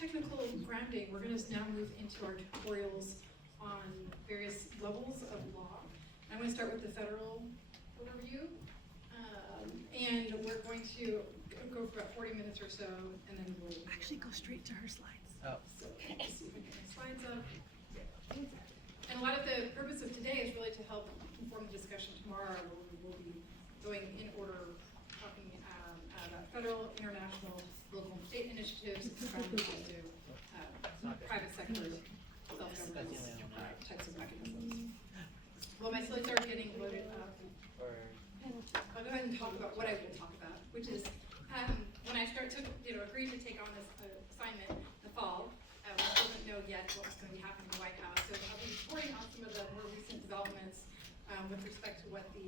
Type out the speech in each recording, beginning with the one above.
technical grounding, we're going to now move into our tutorials on various levels of law. I'm going to start with the federal overview, and we're going to go for about 40 minutes or so, and then we'll actually go straight to her slides. So let's see if we can get the slides up. And a lot of the purpose of today is really to help inform the discussion tomorrow, where we will be going in order, talking about federal, international, local, and state initiatives, and also private sector self-governance types of mechanisms. Well, my slides are getting loaded up. I'll go ahead and talk about what I will talk about, which is when I agreed to take on this assignment in the fall, we still didn't know yet what was going to be happening in the White House. So I'll be reporting on some of the more recent developments with respect to what the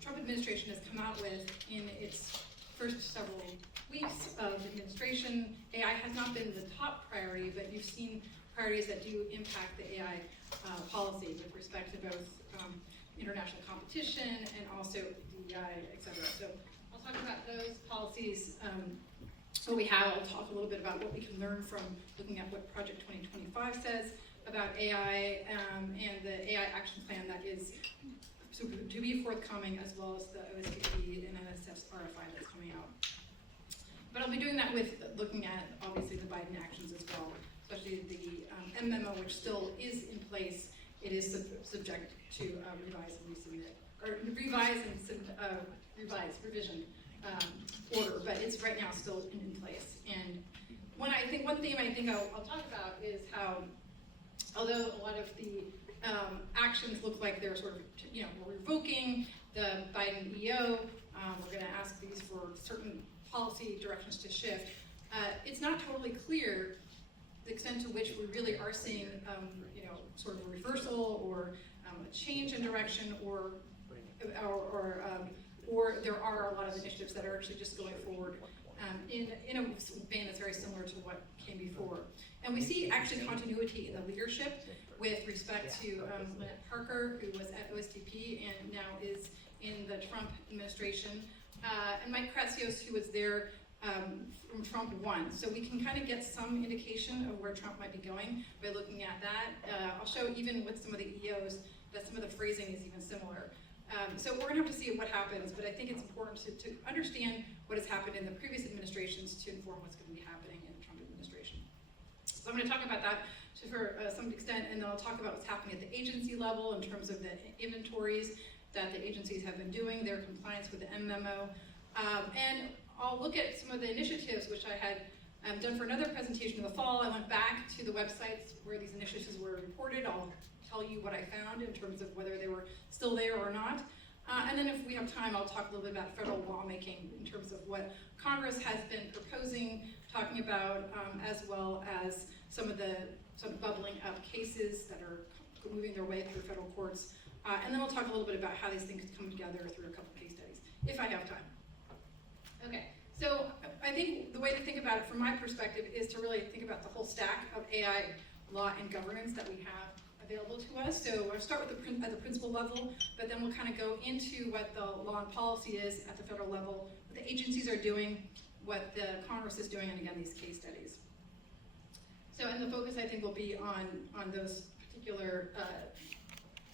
Trump administration has come out with in its first several weeks of administration. AI has not been the top priority, but you've seen priorities that do impact the AI policy with respect to both international competition and also DEI, et cetera. So I'll talk about those policies. What we have, I'll talk a little bit about what we can learn from looking at what Project 2025 says about AI and the AI action plan that is to be forthcoming, as well as the OSTP and NSF's RFI that's coming out. But I'll be doing that with looking at, obviously, the Biden actions as well, especially the memo, which still is in place. It is subject to revise and resubmit, or revision order, but it's right now still in place. And one theme I think I'll talk about is how, although a lot of the actions look like they're sort of, we're revoking the Biden EO, we're going to ask these for certain policy directions to shift. It's not totally clear the extent to which we really are seeing, sort of a reversal or a change in direction, or there are a lot of initiatives that are actually just going forward in a vein that's very similar to what came before. And we see actually continuity in the leadership with respect to Lynette Parker, who was at OSTP and now is in the Trump administration, and Mike Kratsios, who was there from Trump 1. So we can kind of get some indication of where Trump might be going by looking at that. I'll show even with some of the EOs that some of the phrasing is even similar. So we're going to have to see what happens, but I think it's important to understand what has happened in the previous administrations to inform what's going to be happening in the Trump administration. So I'm going to talk about that for some extent, and then I'll talk about what's happening at the agency level in terms of the inventories that the agencies have been doing, their compliance with the M memo, and I'll look at some of the initiatives which I had done for another presentation in the fall. I went back to the websites where these initiatives were reported. I'll tell you what I found in terms of whether they were still there or not. And then if we have time, I'll talk a little bit about federal lawmaking in terms of what Congress has been proposing, talking about, as well as some bubbling up cases that are moving their way through federal courts. And then I'll talk a little bit about how these things come together through a couple case studies, if I have time. Okay, so I think the way to think about it from my perspective is to really think about the whole stack of AI law and governance that we have available to us. So I'll start with at the principal level, but then we'll kind of go into what the law and policy is at the federal level, what the agencies are doing, what the Congress is doing, and again, these case studies. So, and the focus I think will be on those particular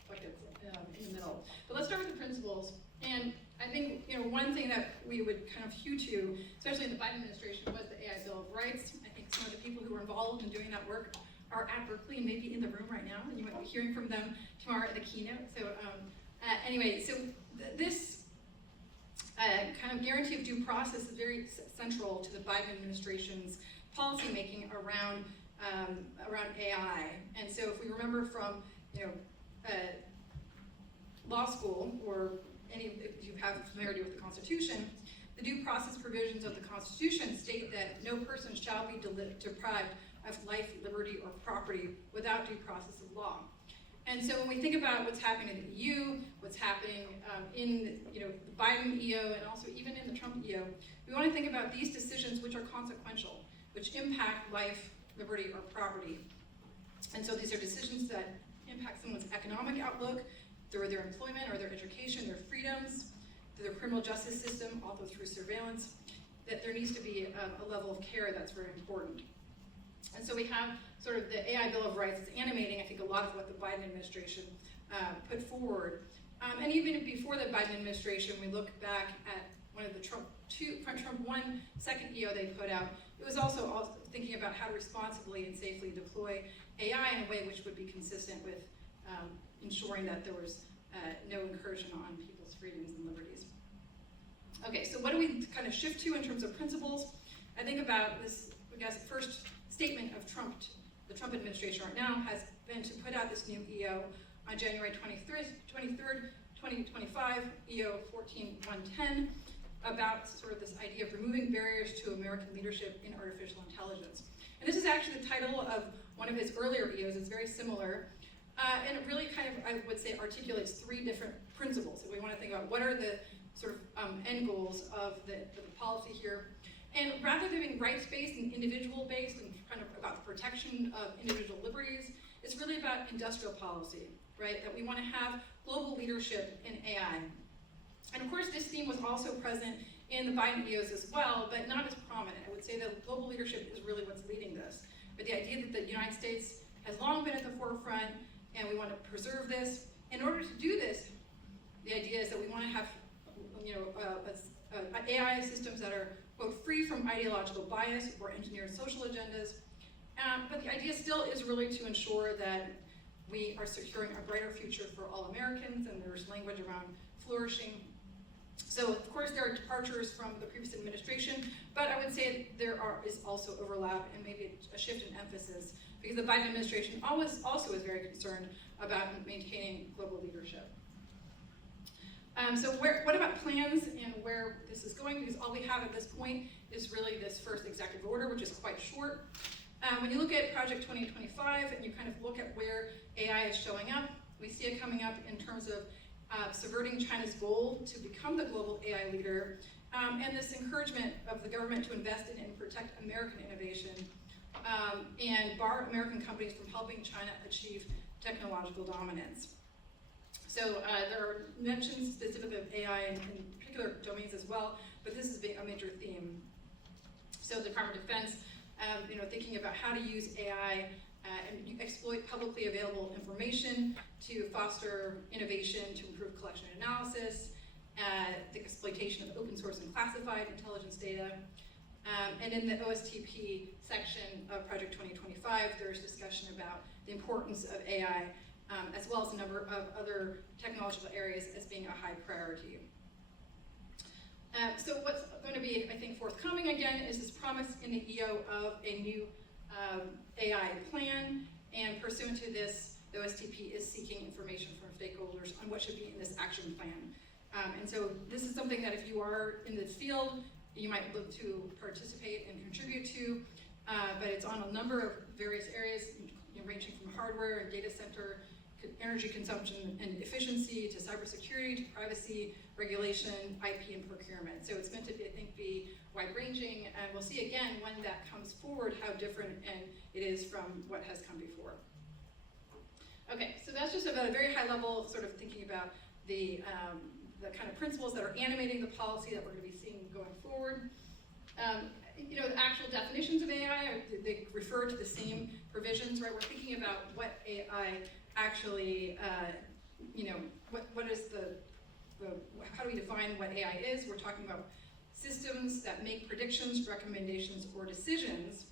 buckets in the middle. But let's start with the principles. And I think one thing that we would kind of hew to, especially in the Biden administration, was the AI Bill of Rights. I think some of the people who are involved in doing that work are at Berkeley and maybe in the room right now, and you might be hearing from them tomorrow at the keynote. So anyway, so this kind of guarantee of due process is very central to the Biden administration's policymaking around AI. And so if we remember from law school, or if you have familiarity with the Constitution, the due process provisions of the Constitution state that no person shall be deprived of life, liberty, or property without due process of law. And so when we think about what's happening in the EU, what's happening in the Biden EO, and also even in the Trump EO, we want to think about these decisions which are consequential, which impact life, liberty, or property. And so these are decisions that impact someone's economic outlook, through their employment or their education, their freedoms, through the criminal justice system, also through surveillance, that there needs to be a level of care that's very important. And so we have sort of the AI Bill of Rights is animating, I think, a lot of what the Biden administration put forward. And even before the Biden administration, we look back at one of the Trump 1 second EO they put out. It was also thinking about how to responsibly and safely deploy AI in a way which would be consistent with ensuring that there was no incursion on people's freedoms and liberties. Okay, so what do we kind of shift to in terms of principles? I think about this, I guess, first statement of the Trump administration right now has been to put out this new EO on January 23rd, 2025, EO 14110, about sort of this idea of removing barriers to American leadership in artificial intelligence. And this is actually the title of one of his earlier EOs. It's very similar. And it really kind of, I would say, articulates three different principles. If we want to think about what are the sort of end goals of the policy here. And rather than being rights-based and individual-based and kind of about the protection of individual liberties, it's really about industrial policy, right? That we want to have global leadership in AI. And of course, this theme was also present in the Biden EOs as well, but not as prominent. I would say that global leadership is really what's leading this. But the idea that the United States has long been at the forefront, and we want to preserve this. In order to do this, the idea is that we want to have, AI systems that are both free from ideological bias or engineered social agendas. But the idea still is really to ensure that we are securing a brighter future for all Americans, and there's language around flourishing. So of course there are departures from the previous administration, but I would say there is also overlap and maybe a shift in emphasis, because the Biden administration also is very concerned about maintaining global leadership. So what about plans and where this is going? Because all we have at this point is really this first executive order, which is quite short. When you look at Project 2025 and you kind of look at where AI is showing up, we see it coming up in terms of subverting China's goal to become the global AI leader, and this encouragement of the government to invest in and protect American innovation, and bar American companies from helping China achieve technological dominance. So there are mentions specifically of AI in particular domains as well, but this is a major theme. So the Department of Defense, thinking about how to use AI and exploit publicly available information to foster innovation, to improve collection and analysis, the exploitation of open source and classified intelligence data. And in the OSTP section of Project 2025, there's discussion about the importance of AI, as well as a number of other technological areas as being a high priority. So what's going to be, I think, forthcoming again is this promise in the EO of a new AI plan, and pursuant to this, the OSTP is seeking information from stakeholders on what should be in this action plan. And so this is something that if you are in this field, you might look to participate and contribute to, but it's on a number of various areas, ranging from hardware and data center, energy consumption and efficiency, to cybersecurity, to privacy, regulation, IP, and procurement. So it's meant to be, I think, be wide-ranging, and we'll see again when that comes forward how different it is from what has come before. Okay, so that's just about a very high level sort of thinking about the kind of principles that are animating the policy that we're going to be seeing going forward. The actual definitions of AI, they refer to the same provisions, right? We're thinking about what AI actually, what is how do we define what AI is? We're talking about systems that make predictions, recommendations, or decisions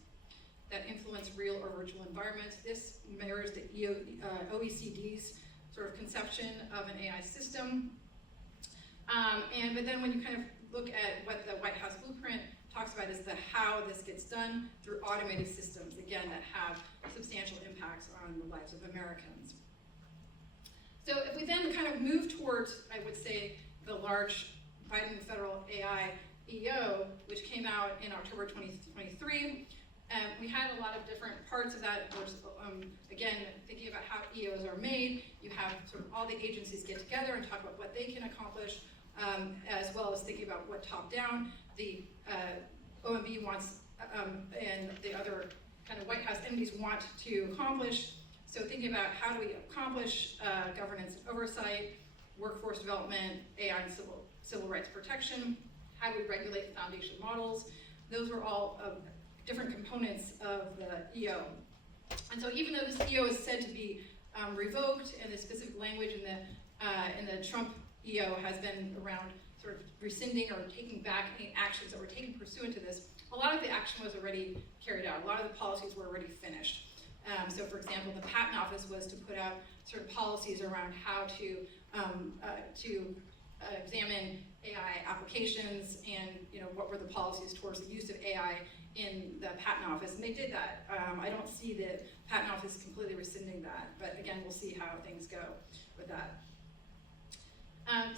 that influence real or virtual environments. This mirrors the OECD's sort of conception of an AI system. But then when you kind of look at what the White House blueprint talks about is the how this gets done through automated systems, again, that have substantial impacts on the lives of Americans. So if we then kind of move towards, I would say, the large Biden federal AI EO, which came out in October 2023, we had a lot of different parts of that. There's, again, thinking about how EOs are made, you have sort of all the agencies get together and talk about what they can accomplish, as well as thinking about what top-down the OMB wants and the other kind of White House entities want to accomplish. So thinking about how do we accomplish governance and oversight, workforce development, AI and civil rights protection, how do we regulate foundation models. Those were all different components of the EO. And so even though this EO is said to be revoked, and the specific language in the Trump EO has been around sort of rescinding or taking back any actions that were taken pursuant to this, a lot of the action was already carried out. A lot of the policies were already finished. So for example, the Patent Office was to put out sort of policies around how to examine AI applications, and what were the policies towards the use of AI in the Patent Office, and they did that. I don't see the Patent Office completely rescinding that, but again, we'll see how things go with that.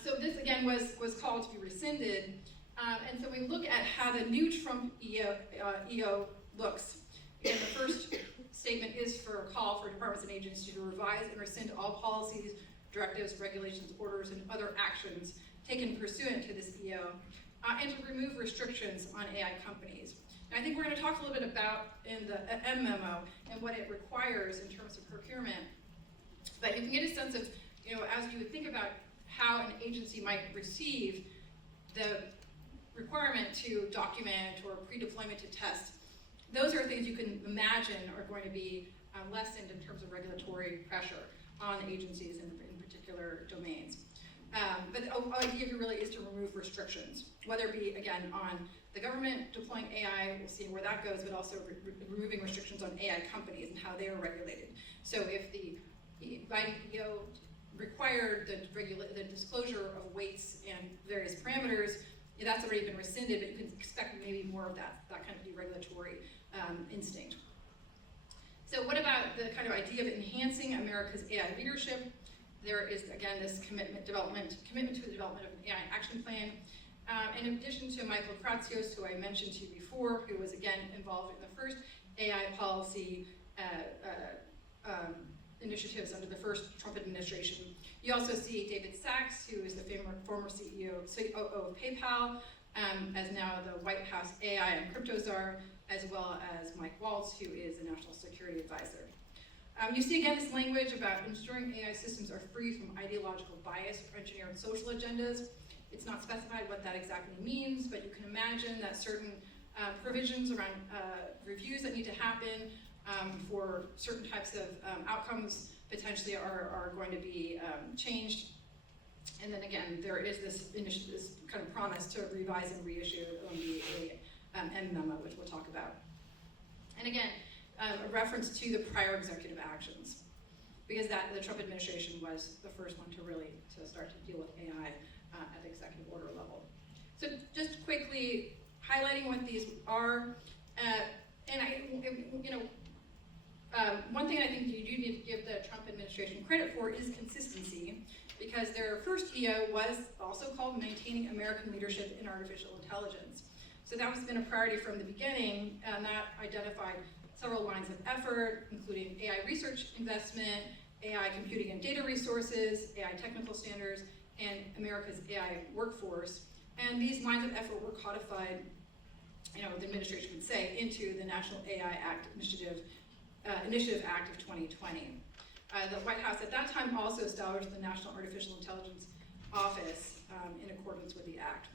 So this again was called to be rescinded, and so we look at how the new Trump EO looks. Again, the first statement is for a call for departments and agencies to revise and rescind all policies, directives, regulations, orders, and other actions taken pursuant to this EO, and to remove restrictions on AI companies. And I think we're going to talk a little bit about in the M memo and what it requires in terms of procurement. But you can get a sense of, as you would think about how an agency might receive the requirement to document or pre-deployment to test, those are things you can imagine are going to be lessened in terms of regulatory pressure on agencies in particular domains. But the idea here really is to remove restrictions, whether it be, again, on the government deploying AI, we'll see where that goes, but also removing restrictions on AI companies and how they are regulated. So if the Biden EO required the disclosure of weights and various parameters, that's already been rescinded, but you can expect maybe more of that kind of deregulatory instinct. So what about the kind of idea of enhancing America's AI leadership? There is, again, this commitment to the development of an AI action plan. And in addition to Michael Kratsios, who I mentioned to you before, who was, again, involved in the first AI policy initiatives under the first Trump administration, you also see David Sachs, who is the former COO of PayPal, as now the White House AI and crypto czar, as well as Mike Waltz, who is a national security advisor. You see again this language about ensuring AI systems are free from ideological bias or engineered social agendas. It's not specified what that exactly means, but you can imagine that certain provisions around reviews that need to happen for certain types of outcomes potentially are going to be changed. And then again, there is this kind of promise to revise and reissue the M memo, which we'll talk about. And again, a reference to the prior executive actions, because the Trump administration was the first one to start to deal with AI at the executive order level. So just quickly highlighting what these are, one thing I think you do need to give the Trump administration credit for is consistency, because their first EO was also called Maintaining American Leadership in Artificial Intelligence. So that has been a priority from the beginning, and that identified several lines of effort, including AI research investment, AI computing and data resources, AI technical standards, and America's AI workforce. And these lines of effort were codified, the administration would say, into the National AI Act Initiative Act of 2020. The White House at that time also established the National Artificial Intelligence Office in accordance with the act.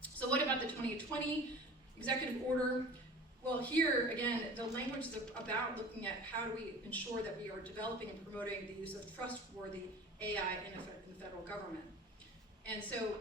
So what about the 2020 executive order? Well, here, again, the language is about looking at how do we ensure that we are developing and promoting the use of trustworthy AI in the federal government. And so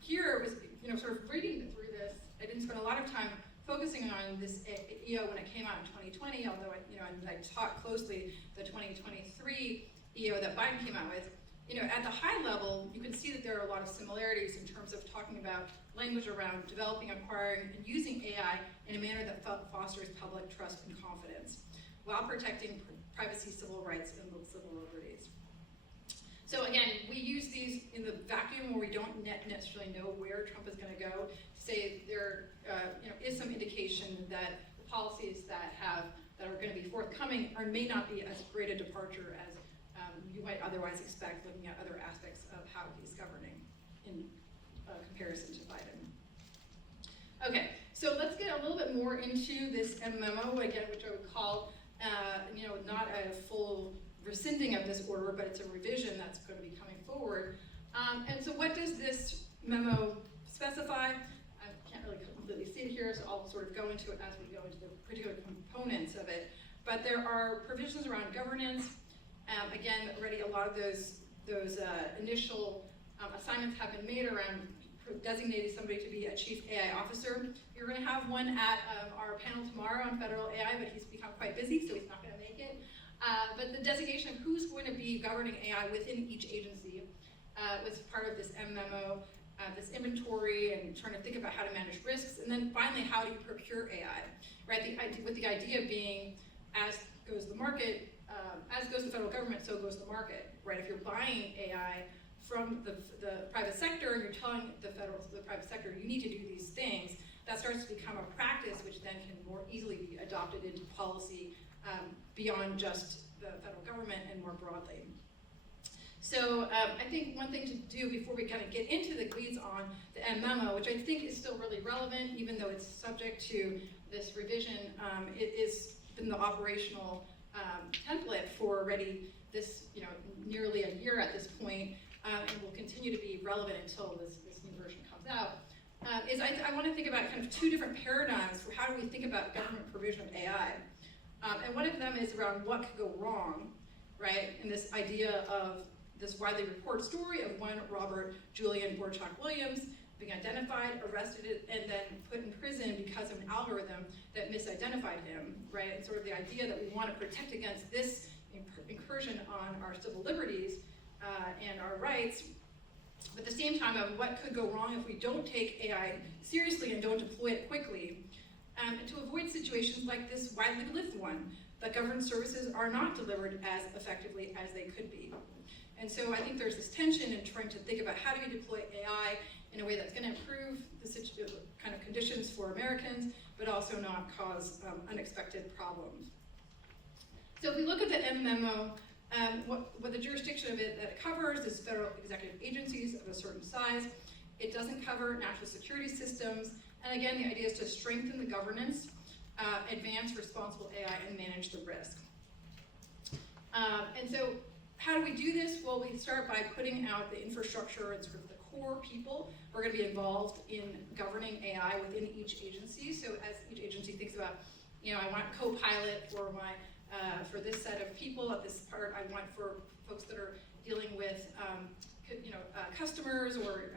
here it was, sort of reading through this, I didn't spend a lot of time focusing on this EO when it came out in 2020, although I taught closely the 2023 EO that Biden came out with. At the high level, you can see that there are a lot of similarities in terms of talking about language around developing, acquiring, and using AI in a manner that fosters public trust and confidence, while protecting privacy, civil rights, and civil liberties. So again, we use these in the vacuum where we don't necessarily know where Trump is going to go, to say there is some indication that the policies that are going to be forthcoming may not be as great a departure as you might otherwise expect, looking at other aspects of how he's governing in comparison to Biden. Okay, so let's get a little bit more into this M memo, again, which I would call, not a full rescinding of this order, but it's a revision that's going to be coming forward. And so what does this memo specify? can't really completely see it here, so I'll sort of go into it as we go into the particular components of it. But there are provisions around governance. Again, already a lot of those initial assignments have been made around designating somebody to be a chief AI officer. You're going to have one at our panel tomorrow on federal AI, but he's become quite busy, so he's not going to make it. But the designation of who's going to be governing AI within each agency was part of this memo, this inventory, and trying to think about how to manage risks, and then finally, how do you procure AI, right? With the idea being, as goes the market, as goes the federal government, so goes the market, right? If you're buying AI from the private sector and you're telling the private sector, you need to do these things, that starts to become a practice which then can more easily be adopted into policy beyond just the federal government and more broadly. So I think one thing to do before we kind of get into the weeds on the memo, which I think is still really relevant, even though it's subject to this revision, it is been the operational template for already this, nearly a year at this point, and will continue to be relevant until this new version comes out. I want to think about kind of two different paradigms for how do we think about government provision of AI. And one of them is around what could go wrong, right? And this idea of this widely reported story of one Robert Julian Borchak-Williams being identified, arrested, and then put in prison because of an algorithm that misidentified him, right? And sort of the idea that we want to protect against this incursion on our civil liberties and our rights, but at the same time of what could go wrong if we don't take AI seriously and don't deploy it quickly, and to avoid situations like this widely lived one, that government services are not delivered as effectively as they could be. And so I think there's this tension in trying to think about how do you deploy AI in a way that's going to improve the kind of conditions for Americans, but also not cause unexpected problems. So if we look at the memo, what the jurisdiction of it that it covers is federal executive agencies of a certain size. It doesn't cover national security systems. And again, the idea is to strengthen the governance, advance responsible AI, and manage the risk. And so how do we do this? Well, we start by putting out the infrastructure and sort of the core people who are going to be involved in governing AI within each agency. So as each agency thinks about, I want a co-pilot for my for this set of people at this part. I want for folks that are dealing with customers or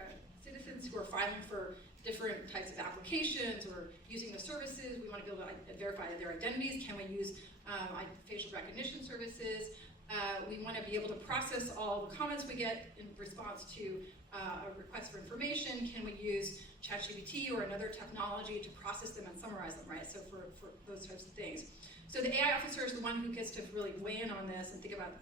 citizens who are filing for different types of applications or using the services. We want to be able to verify their identities. Can we use facial recognition services? We want to be able to process all the comments we get in response to a request for information. Can we use ChatGPT or another technology to process them and summarize them, right? So for those types of things. So the AI officer is the one who gets to really weigh in on this and think about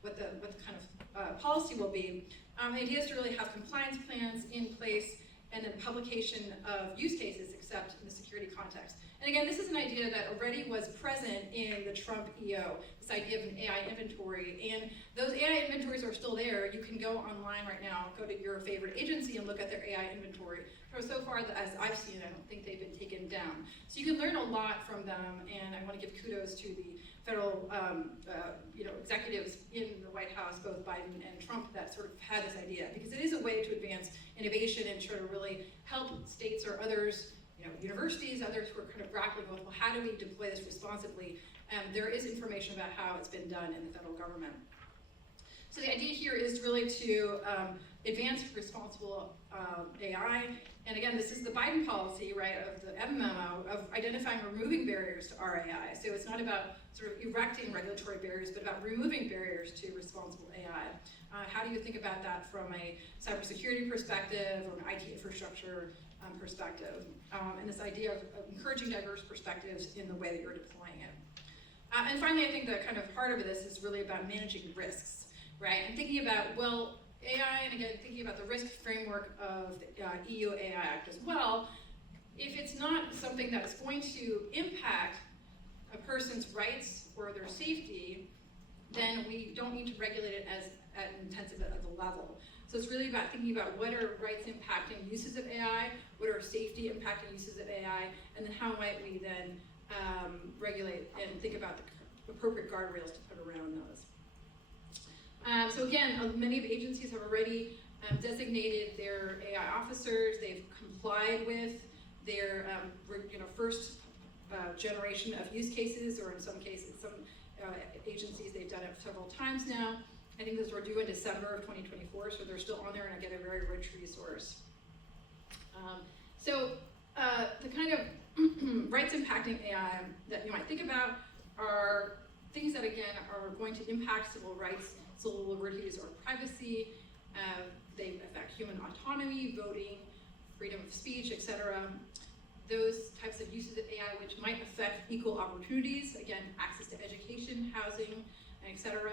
what the kind of policy will be. The idea is to really have compliance plans in place and then publication of use cases, except in the security context. And again, this is an idea that already was present in the Trump EO, this idea of an AI inventory. And those AI inventories are still there. You can go online right now, go to your favorite agency and look at their AI inventory. So far, as I've seen, I don't think they've been taken down. So you can learn a lot from them, and I want to give kudos to the federal executives in the White House, both Biden and Trump, that sort of had this idea, because it is a way to advance innovation and try to really help states or others, universities, others who are kind of grappling with, well, how do we deploy this responsibly? There is information about how it's been done in the federal government. So the idea here is really to advance responsible AI. And again, this is the Biden policy, right, of the memo of identifying and removing barriers to our AI. So it's not about sort of erecting regulatory barriers, but about removing barriers to responsible AI. How do you think about that from a cybersecurity perspective or an IT infrastructure perspective? And this idea of encouraging diverse perspectives in the way that you're deploying it. And finally, I think the kind of heart of this is really about managing risks, right? And thinking about, well, AI, and again, thinking about the risk framework of the EU AI Act as well, if it's not something that's going to impact a person's rights or their safety, then we don't need to regulate it at intensive of a level. So it's really about thinking about what are rights impacting uses of AI, what are safety impacting uses of AI, and then how might we then regulate and think about the appropriate guardrails to put around those. So again, many of the agencies have already designated their AI officers. They've complied with their first generation of use cases, or in some cases, some agencies, they've done it several times now. I think those were due in December of 2024, so they're still on there, and I get a very rich resource. The kind of rights impacting AI that you might think about are things that, again, are going to impact civil rights, civil liberties, or privacy. They affect human autonomy, voting, freedom of speech, etc. Those types of uses of AI which might affect equal opportunities, again, access to education, housing, etc.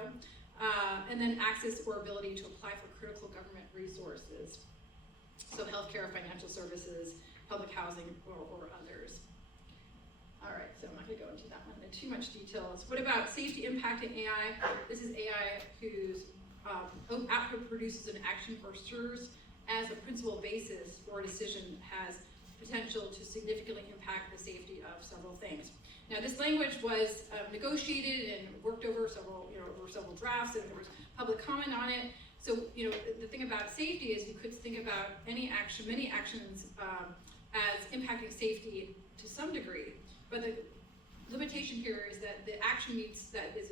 And then access or ability to apply for critical government resources. So healthcare, financial services, public housing, or others. All right, so I'm not going to go into that one in too much details. What about safety impacting AI? This is AI whose output produces an action or serves as a principal basis for a decision has potential to significantly impact the safety of several things. Now, this language was negotiated and worked over several drafts, and there was public comment on it. So, the thing about safety is you could think about many actions as impacting safety to some degree, but the limitation here is that the action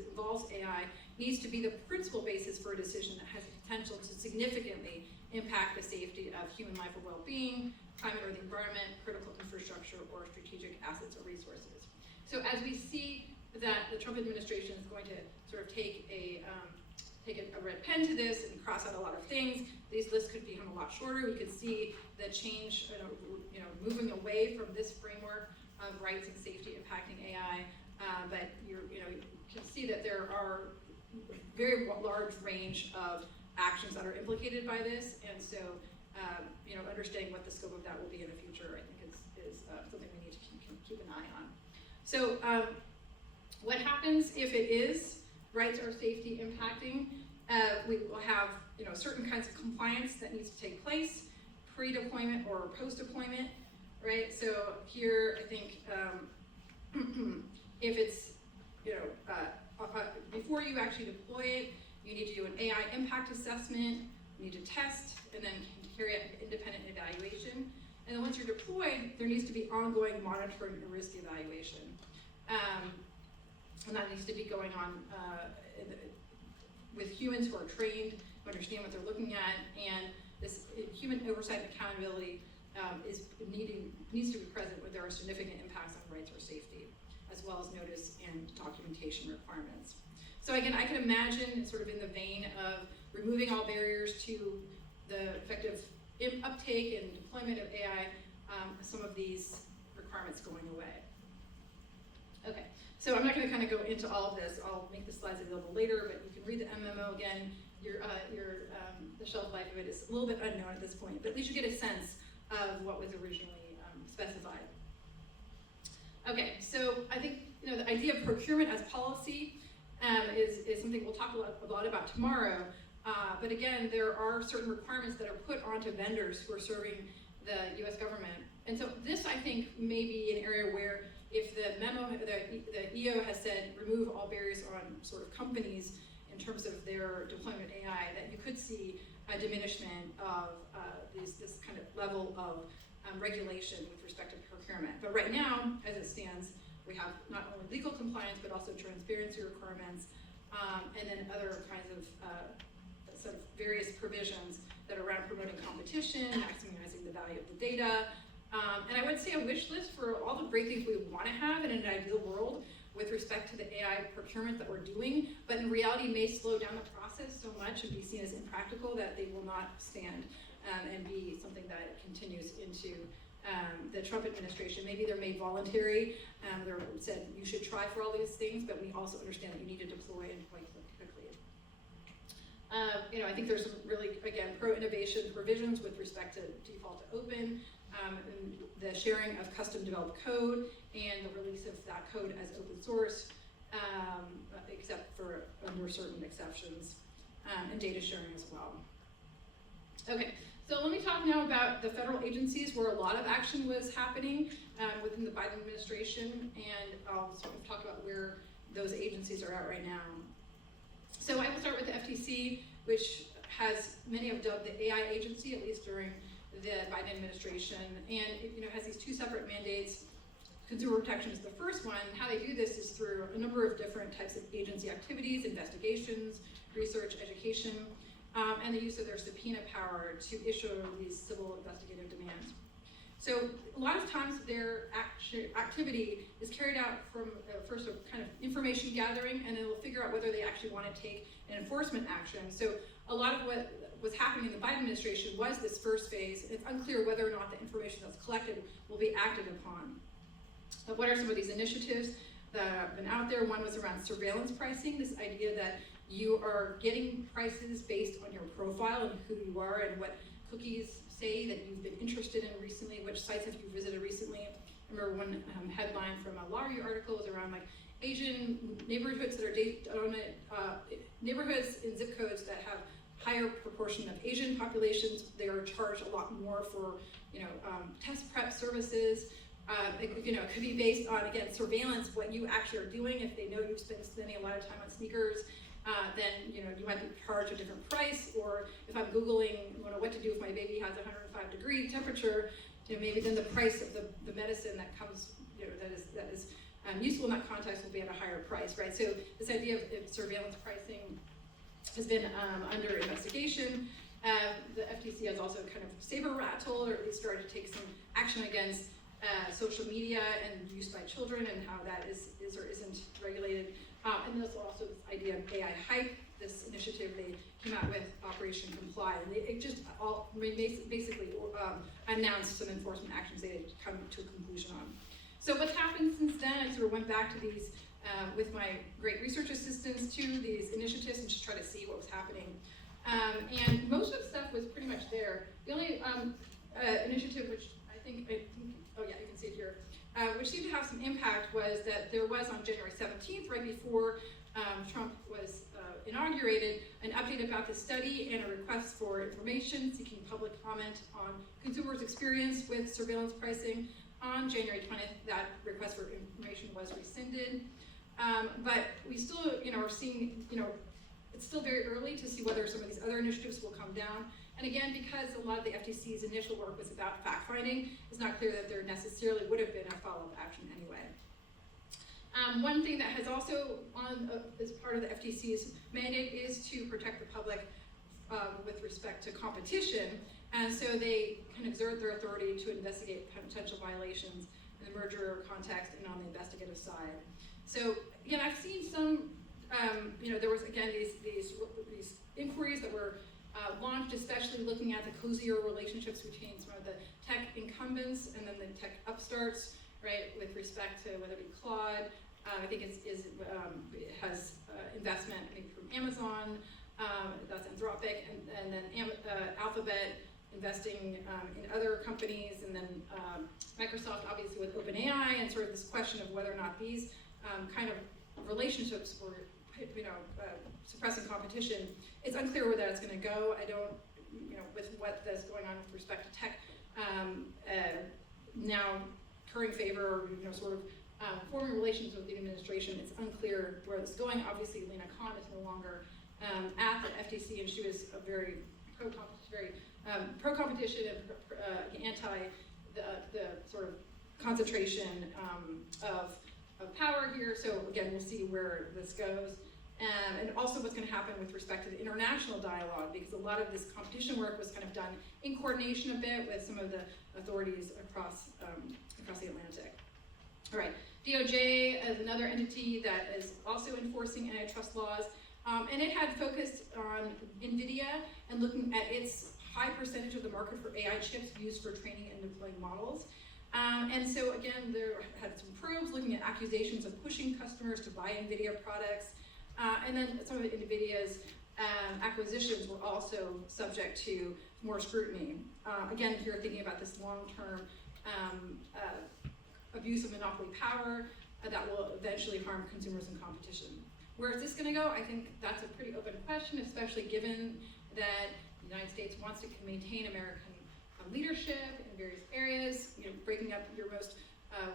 involves AI needs to be the principal basis for a decision that has the potential to significantly impact the safety of human life or well-being, climate or the environment, critical infrastructure, or strategic assets or resources. So as we see that the Trump administration is going to sort of take a red pen to this and cross out a lot of things, these lists could become a lot shorter. We could see the change, moving away from this framework of rights and safety impacting AI, but you can see that there are very large range of actions that are implicated by this, and so understanding what the scope of that will be in the future, I think is something we need to keep an eye on. So what happens if it is rights or safety impacting? We will have certain kinds of compliance that needs to take place, pre-deployment or post-deployment, right? So here I think if it's before you actually deploy it, you need to do an AI impact assessment, you need to test, and then carry out an independent evaluation. And then once you're deployed, there needs to be ongoing monitoring and risk evaluation. And that needs to be going on with humans who are trained, who understand what they're looking at, and this human oversight and accountability needs to be present when there are significant impacts on rights or safety, as well as notice and documentation requirements. So again, I can imagine sort of in the vein of removing all barriers to the effective uptake and deployment of AI, some of these requirements going away. Okay, so I'm not going to kind of go into all of this. I'll make the slides available later, but you can read the MMO again. The shelf life of it is a little bit unknown at this point, but at least you get a sense of what was originally specified. Okay, so I think the idea of procurement as policy is something we'll talk a lot about tomorrow. But again, there are certain requirements that are put onto vendors who are serving the U.S. government. And so this, I think, may be an area where if the EO has said remove all barriers on sort of companies in terms of their deployment of AI, that you could see a diminishment of this kind of level of regulation with respect to procurement. But right now, as it stands, we have not only legal compliance, but also transparency requirements, and then other kinds of sort of various provisions that are around promoting competition, maximizing the value of the data. And I would say a wish list for all the great things we would want to have in an ideal world with respect to the AI procurement that we're doing, but in reality may slow down the process so much and be seen as impractical that they will not stand and be something that continues into the Trump administration. Maybe they're made voluntary. They're said you should try for all these things, but we also understand that you need to deploy and deploy quickly. I think there's some really, again, pro-innovation provisions with respect to default to open, and the sharing of custom developed code, and the release of that code as open source, except for under certain exceptions, and data sharing as well. Okay, so let me talk now about the federal agencies where a lot of action was happening within the Biden administration, and I'll sort of talk about where those agencies are at right now. So I will start with the FTC, which has many have dubbed the AI agency, at least during the Biden administration, and it has these two separate mandates. Consumer protection is the first one. How they do this is through a number of different types of agency activities, investigations, research, education, and the use of their subpoena power to issue these civil investigative demands. So a lot of times their activity is carried out from first a kind of information gathering, and then they'll figure out whether they actually want to take an enforcement action. So a lot of what was happening in the Biden administration was this first phase. It's unclear whether or not the information that's collected will be acted upon. But what are some of these initiatives that have been out there? One was around surveillance pricing, this idea that you are getting prices based on your profile and who you are and what cookies say that you've been interested in recently, which sites have you visited recently. I remember one headline from a law review article was around like Asian neighborhoods that are neighborhoods in zip codes that have higher proportion of Asian populations. They are charged a lot more for test prep services. It could be based on, again, surveillance, what you actually are doing. If they know you've been spending a lot of time on sneakers, then you might be charged a different price. Or if I'm Googling what to do if my baby has 105-degree temperature, maybe then the price of the medicine that comes, that is useful in that context will be at a higher price, right? So this idea of surveillance pricing has been under investigation. The FTC has also kind of saber-rattled, or at least started to take some action against social media and use by children and how that is or isn't regulated. And there's also this idea of AI hype, this initiative they came out with, Operation Comply, and it just all basically announced some enforcement actions they had come to a conclusion on. So what's happened since then, I sort of went back to these, with my great research assistants, to these initiatives and just try to see what was happening. And most of the stuff was pretty much there. The only initiative which I think, oh yeah, you can see it here, which seemed to have some impact was that there was on January 17th, right before Trump was inaugurated, an update about the study and a request for information seeking public comment on consumers' experience with surveillance pricing. On January 20th, that request for information was rescinded. But we still, are seeing, it's still very early to see whether some of these other initiatives will come down. And again, because a lot of the FTC's initial work was about fact-finding, it's not clear that there necessarily would have been a follow-up action anyway. One thing that has also as part of the FTC's mandate is to protect the public with respect to competition. And so they can exert their authority to investigate potential violations in the merger context and on the investigative side. So again, I've seen some, there was again these inquiries that were launched, especially looking at the cozier relationships between some of the tech incumbents and then the tech upstarts, right, with respect to whether it be Claude. I think it has investment from Amazon, that's Anthropic, and then Alphabet investing in other companies, and then Microsoft obviously with OpenAI, and sort of this question of whether or not these kind of relationships were suppressing competition. It's unclear where that's going to go. I don't, with what is going on with respect to tech now currying favor, or sort of forming relations with the administration, it's unclear where this is going. Obviously, Lena Khan is no longer at the FTC, and she was a very pro-competition and anti the sort of concentration of power here. So again, we'll see where this goes. And also what's going to happen with respect to the international dialogue, because a lot of this competition work was kind of done in coordination a bit with some of the authorities across the Atlantic. All right, DOJ is another entity that is also enforcing antitrust laws, and it had focused on NVIDIA and looking at its high percentage of the market for AI chips used for training and deploying models. And so again, there had some probes looking at accusations of pushing customers to buy NVIDIA products. And then some of NVIDIA's acquisitions were also subject to more scrutiny. Again, if you're thinking about this long-term abuse of monopoly power, that will eventually harm consumers and competition. Where is this going to go? I think that's a pretty open question, especially given that the United States wants to maintain American leadership in various areas. Breaking up your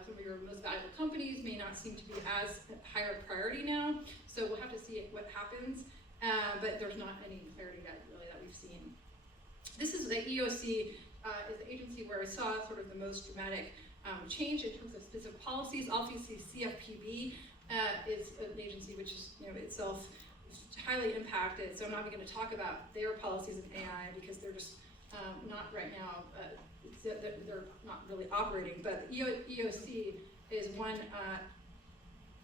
some of your most valuable companies may not seem to be as higher priority now. So we'll have to see what happens, but there's not any clarity yet really that we've seen. This is the EOC is the agency where I saw sort of the most dramatic change in terms of specific policies. Obviously, CFPB is an agency which is, itself highly impacted. So I'm not even going to talk about their policies in AI because they're just not right now. They're not really operating. But the EOC is one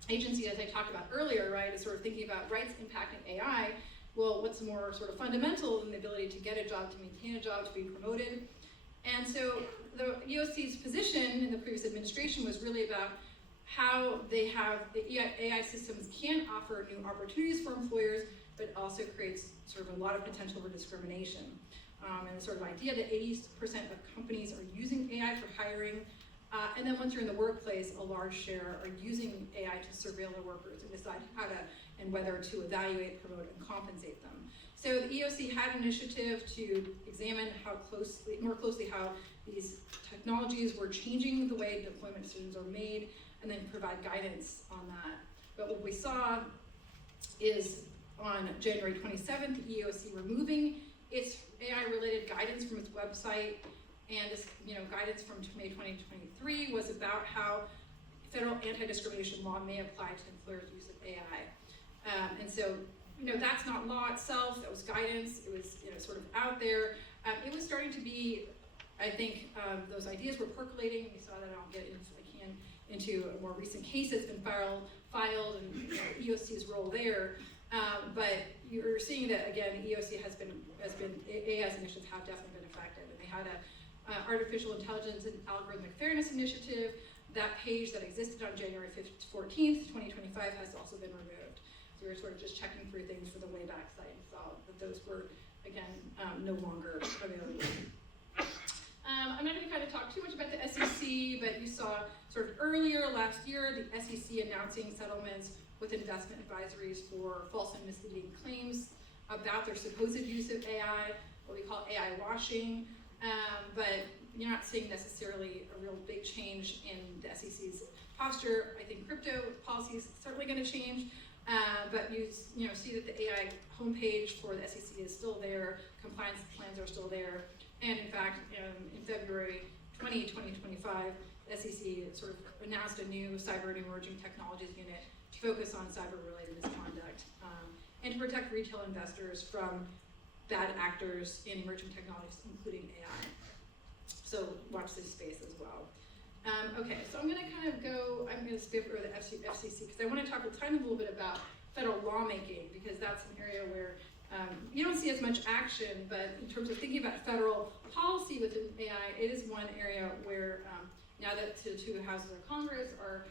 agency, as I talked about earlier, right? Is sort of thinking about rights impacting AI. Well, what's more sort of fundamental than the ability to get a job, to maintain a job, to be promoted? And so the EOC's position in the previous administration was really about how they have the AI systems can offer new opportunities for employers, but also creates sort of a lot of potential for discrimination. And the sort of idea that 80% of companies are using AI for hiring, and then once you're in the workplace, a large share are using AI to surveil their workers and decide how to and whether to evaluate, promote, and compensate them. So the EOC had an initiative to examine more closely how these technologies were changing the way deployment decisions are made, and then provide guidance on that. But what we saw is on January 27th, the EOC removing its AI-related guidance from its website, and this, guidance from May 2023 was about how federal anti-discrimination law may apply to employers' use of AI. And so, that's not law itself, that was guidance, it was, sort of out there. It was starting to be, I think, those ideas were percolating. We saw that, I'll get into a more recent case that's been filed and EOC's role there. But you're seeing that, again, EOC has been AI's initiatives have definitely been effective. And they had a Artificial Intelligence and Algorithmic Fairness Initiative. That page that existed on January 14th, 2025 has also been removed. So we were sort of just checking through things for the Wayback site and saw that those were, again, no longer available. I'm not going to kind of talk too much about the SEC, but you saw sort of earlier last year, the SEC announcing settlements with investment advisories for false and misleading claims about their supposed use of AI, what we call AI washing. But you're not seeing necessarily a real big change in the SEC's posture. I think crypto policy is certainly going to change, but you see that the AI homepage for the SEC is still there, compliance plans are still there, and in fact, in February 2025, the SEC sort of announced a new Cyber and Emerging Technologies Unit to focus on cyber-related misconduct and to protect retail investors from bad actors in emerging technologies, including AI. So watch this space as well. Okay, so I'm going to skip over the FCC because I want to talk a little bit about federal lawmaking, because that's an area where you don't see as much action, but in terms of thinking about federal policy within AI, it is one area where now that the two houses of Congress are,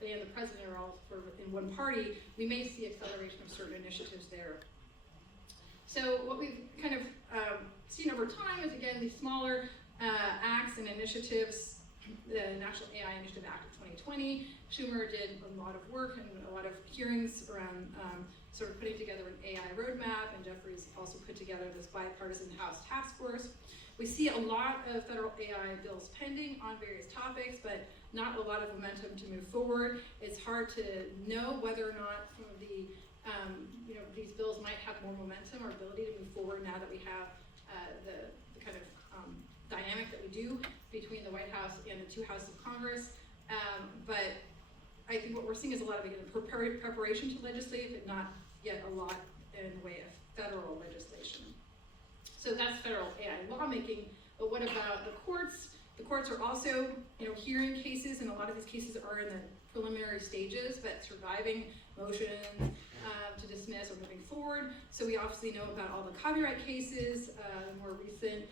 they and the president are all sort of in one party, we may see acceleration of certain initiatives there. So what we've kind of seen over time is, again, these smaller acts and initiatives. The National AI Initiative Act of 2020, Schumer did a lot of work and a lot of hearings around sort of putting together an AI roadmap, and Jeffrey's also put together this bipartisan House task force. We see a lot of federal AI bills pending on various topics, but not a lot of momentum to move forward. It's hard to know whether or not some of the these bills might have more momentum or ability to move forward now that we have the kind of dynamic that we do between the White House and the two houses of Congress. But I think what we're seeing is a lot of, again, preparation to legislate, but not yet a lot in the way of federal legislation. So that's federal AI lawmaking. But what about the courts? The courts are also, hearing cases, and a lot of these cases are in the preliminary stages, but surviving motions to dismiss or moving forward. So we obviously know about all the copyright cases, the more recent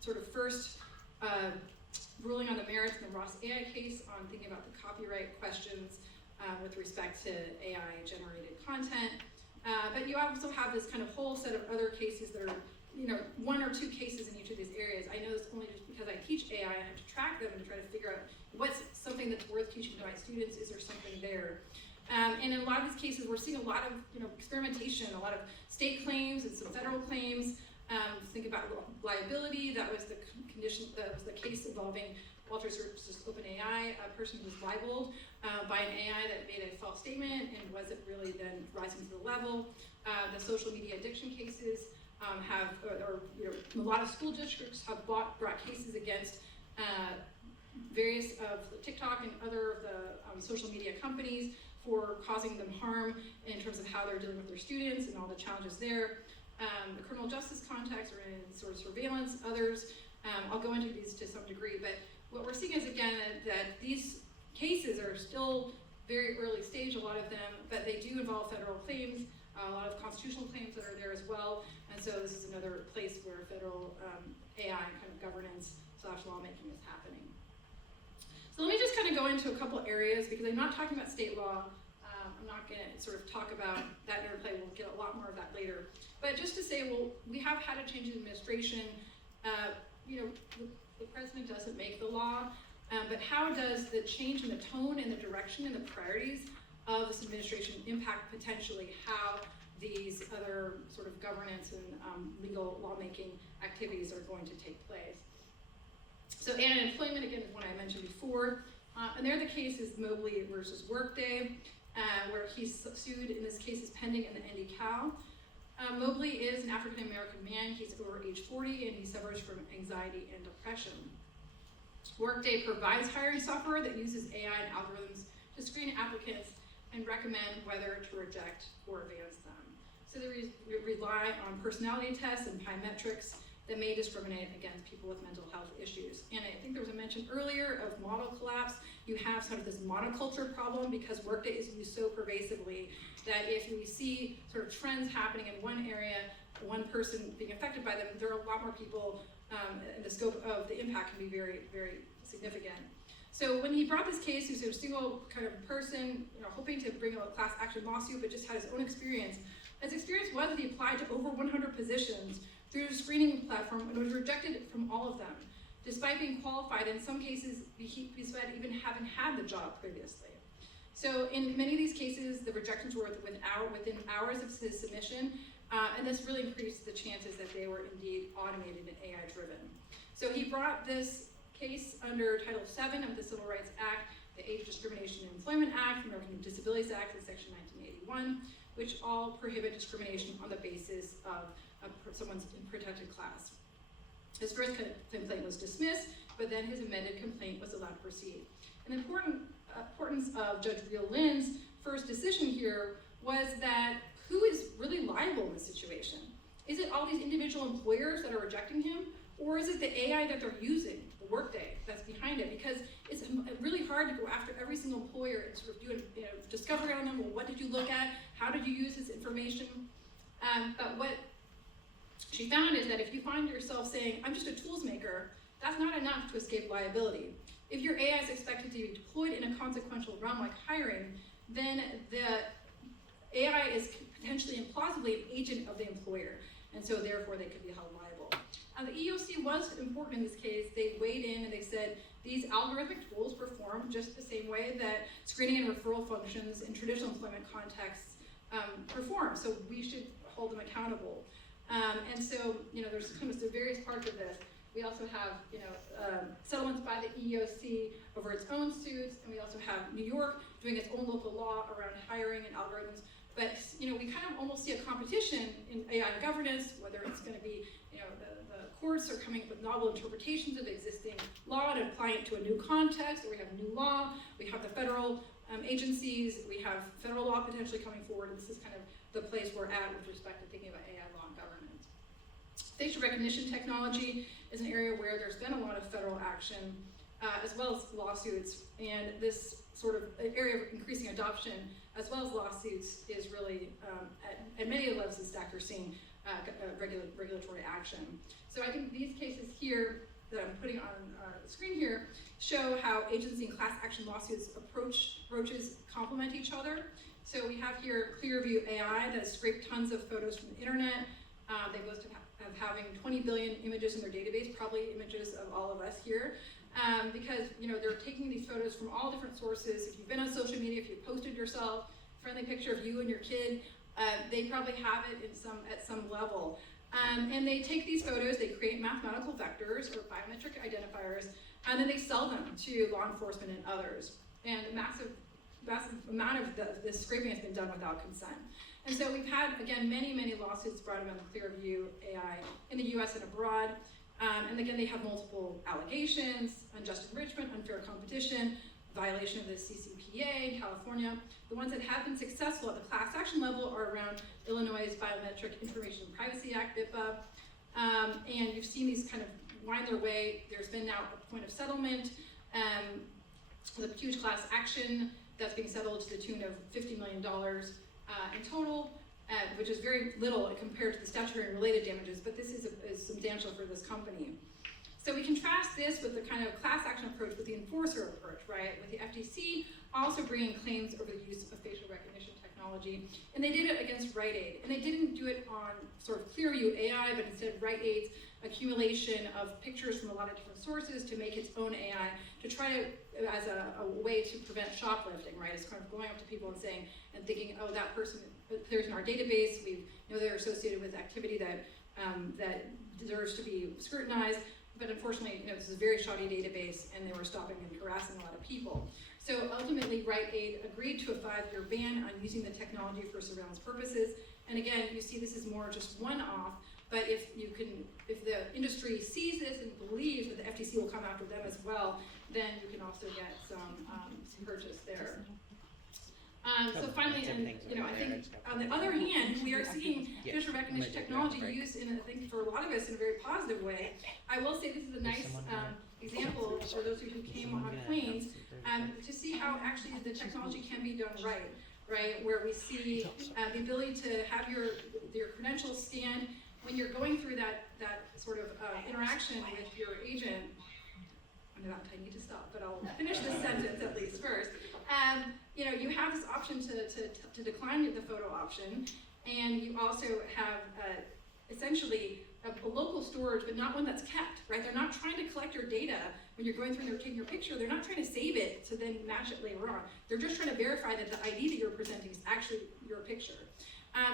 sort of first ruling on the merits in the Ross AI case on thinking about the copyright questions with respect to AI-generated content. But you also have this kind of whole set of other cases that are, one or two cases in each of these areas. I know this only just because I teach AI, I have to track them and try to figure out what's something that's worth teaching to my students. Is there something there? And in a lot of these cases, we're seeing a lot of experimentation, a lot of state claims and some federal claims. Think about liability. That was the condition. That was the case involving Walter versus OpenAI, a person who was libeled by an AI that made a false statement and wasn't really then rising to the level. The social media addiction cases a lot of school districts have brought cases against various of TikTok and other of the social media companies for causing them harm in terms of how they're dealing with their students and all the challenges there. The criminal justice context or in sort of surveillance, others. I'll go into these to some degree, but what we're seeing is, again, that these cases are still very early stage, a lot of them, but they do involve federal claims, a lot of constitutional claims that are there as well, and so this is another place where federal AI kind of governance / lawmaking is happening. So let me just kind of go into a couple areas, because I'm not talking about state law. I'm not going to sort of talk about that interplay. We'll get a lot more of that later. But just to say, well, we have had a change in administration. The president doesn't make the law, but how does the change in the tone and the direction and the priorities of this administration impact potentially how these other sort of governance and legal lawmaking activities are going to take place? So anti-employment, again, is one I mentioned before. And there the case is Mobley versus Workday, where he's sued, and this case is pending in the NDCal. Mobley is an African-American man. He's over age 40, and he suffers from anxiety and depression. Workday provides hiring software that uses AI and algorithms to screen applicants and recommend whether to reject or advance them. So they rely on personality tests and biometrics that may discriminate against people with mental health issues. And I think there was a mention earlier of model collapse. You have sort of this monoculture problem because Workday is used so pervasively that if we see sort of trends happening in one area, one person being affected by them, there are a lot more people, and the scope of the impact can be very, very significant. So when he brought this case, he was a single kind of person, hoping to bring a class action lawsuit, but just had his own experience. His experience was that he applied to over 100 positions through a screening platform and was rejected from all of them, despite being qualified. In some cases, despite even having had the job previously. So in many of these cases, the rejections were within hours of his submission, and this really increased the chances that they were indeed automated and AI driven. So he brought this case under Title VII of the Civil Rights Act, the Age Discrimination in Employment Act, the American Disabilities Act in Section 1981, which all prohibit discrimination on the basis of someone's protected class. His first complaint was dismissed, but then his amended complaint was allowed to proceed. And the importance of Judge Reel-Lynn's first decision here was that who is really liable in this situation? Is it all these individual employers that are rejecting him, or is it the AI that they're using, the Workday, that's behind it? Because it's really hard to go after every single employer and sort of do a discovery on them. Well, what did you look at? How did you use this information? But what she found is that if you find yourself saying, I'm just a tools maker, that's not enough to escape liability. If your AI is expected to be deployed in a consequential realm like hiring, then the AI is potentially implausibly an agent of the employer, and so therefore they could be held liable. The EEOC was important in this case. They weighed in and they said these algorithmic tools perform just the same way that screening and referral functions in traditional employment contexts perform, so we should hold them accountable. And so, there's kind of the various parts of this. We also have, settlements by the EEOC over its own suits, and we also have New York doing its own local law around hiring and algorithms. But, we kind of almost see a competition in AI governance, whether it's going to be, the courts are coming up with novel interpretations of existing law and applying it to a new context, or we have new law, we have the federal agencies, we have federal law potentially coming forward, and this is kind of the place we're at with respect to thinking about AI law and governance. Facial recognition technology is an area where there's been a lot of federal action, as well as lawsuits, and this sort of area of increasing adoption, as well as lawsuits, is really, at many levels, is Dr. seeing regulatory action. So I think these cases here that I'm putting on the screen here show how agency and class action lawsuits approaches complement each other. So we have here Clearview AI that has scraped tons of photos from the internet. They boast of having 20 billion images in their database, probably images of all of us here, because they're taking these photos from all different sources. If you've been on social media, if you've posted yourself, friendly picture of you and your kid, they probably have it at some level. And they take these photos, they create mathematical vectors or biometric identifiers, and then they sell them to law enforcement and others. And vast amount of the scraping has been done without consent. And so we've had, again, many lawsuits brought about Clearview AI in the US and abroad. And again, they have multiple allegations: unjust enrichment, unfair competition, violation of the CCPA in California. The ones that have been successful at the class action level are around Illinois' Biometric Information and Privacy Act, BIPA. And you've seen these kind of wind their way. There's been now a point of settlement, with a huge class action that's being settled to the tune of $50 million in total, which is very little compared to the statutory and related damages, but this is substantial for this company. So we contrast this with the kind of class action approach with the enforcer approach, right? With the FTC also bringing claims over the use of facial recognition technology. And they did it against Rite Aid. And they didn't do it on sort of Clearview AI, but instead Rite Aid's accumulation of pictures from a lot of different sources to make its own AI to try to, as a way to prevent shoplifting, right? It's kind of going up to people and saying, and thinking, oh, that person appears in our database. We know they're associated with activity that deserves to be scrutinized. But unfortunately, this is a very shoddy database, and they were stopping and harassing a lot of people. So ultimately, Rite Aid agreed to a 5-year ban on using the technology for surveillance purposes. And again, you see this is more just one-off, but if the industry sees this and believes that the FTC will come after them as well, then you can also get some purchase there. So finally, and I think on the other hand, we are seeing facial recognition technology used I think for a lot of us in a very positive way. I will say this is a nice example for those of you who came on planes to see how actually the technology can be done right? Where we see the ability to have your credentials scanned when you're going through that sort of interaction with your agent. I need to stop, but I'll finish this sentence at least first. You have this option to decline the photo option, and you also have essentially a local storage, but not one that's kept, right? They're not trying to collect your data when you're going through and they're taking your picture. They're not trying to save it to then match it later on. They're just trying to verify that the ID that you're presenting is actually your picture.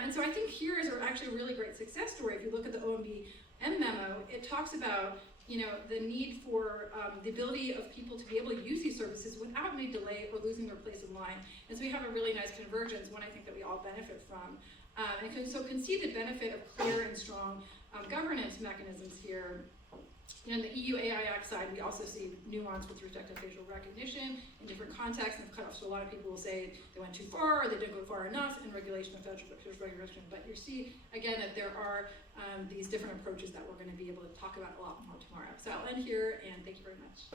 And so I think here is actually a really great success story. If you look at the OMB memo, it talks about the need for the ability of people to be able to use these services without any delay or losing their place in line. And so we have a really nice convergence, one I think that we all benefit from. And so can see the benefit of clear and strong governance mechanisms here. In the EU AI Act side, we also see nuance with respect to facial recognition in different contexts and cutoffs. So a lot of people will say they went too far or they didn't go far enough in regulation of facial recognition. But you see, again, that there are these different approaches that we're going to be able to talk about a lot more tomorrow. So I'll end here, and thank you very much.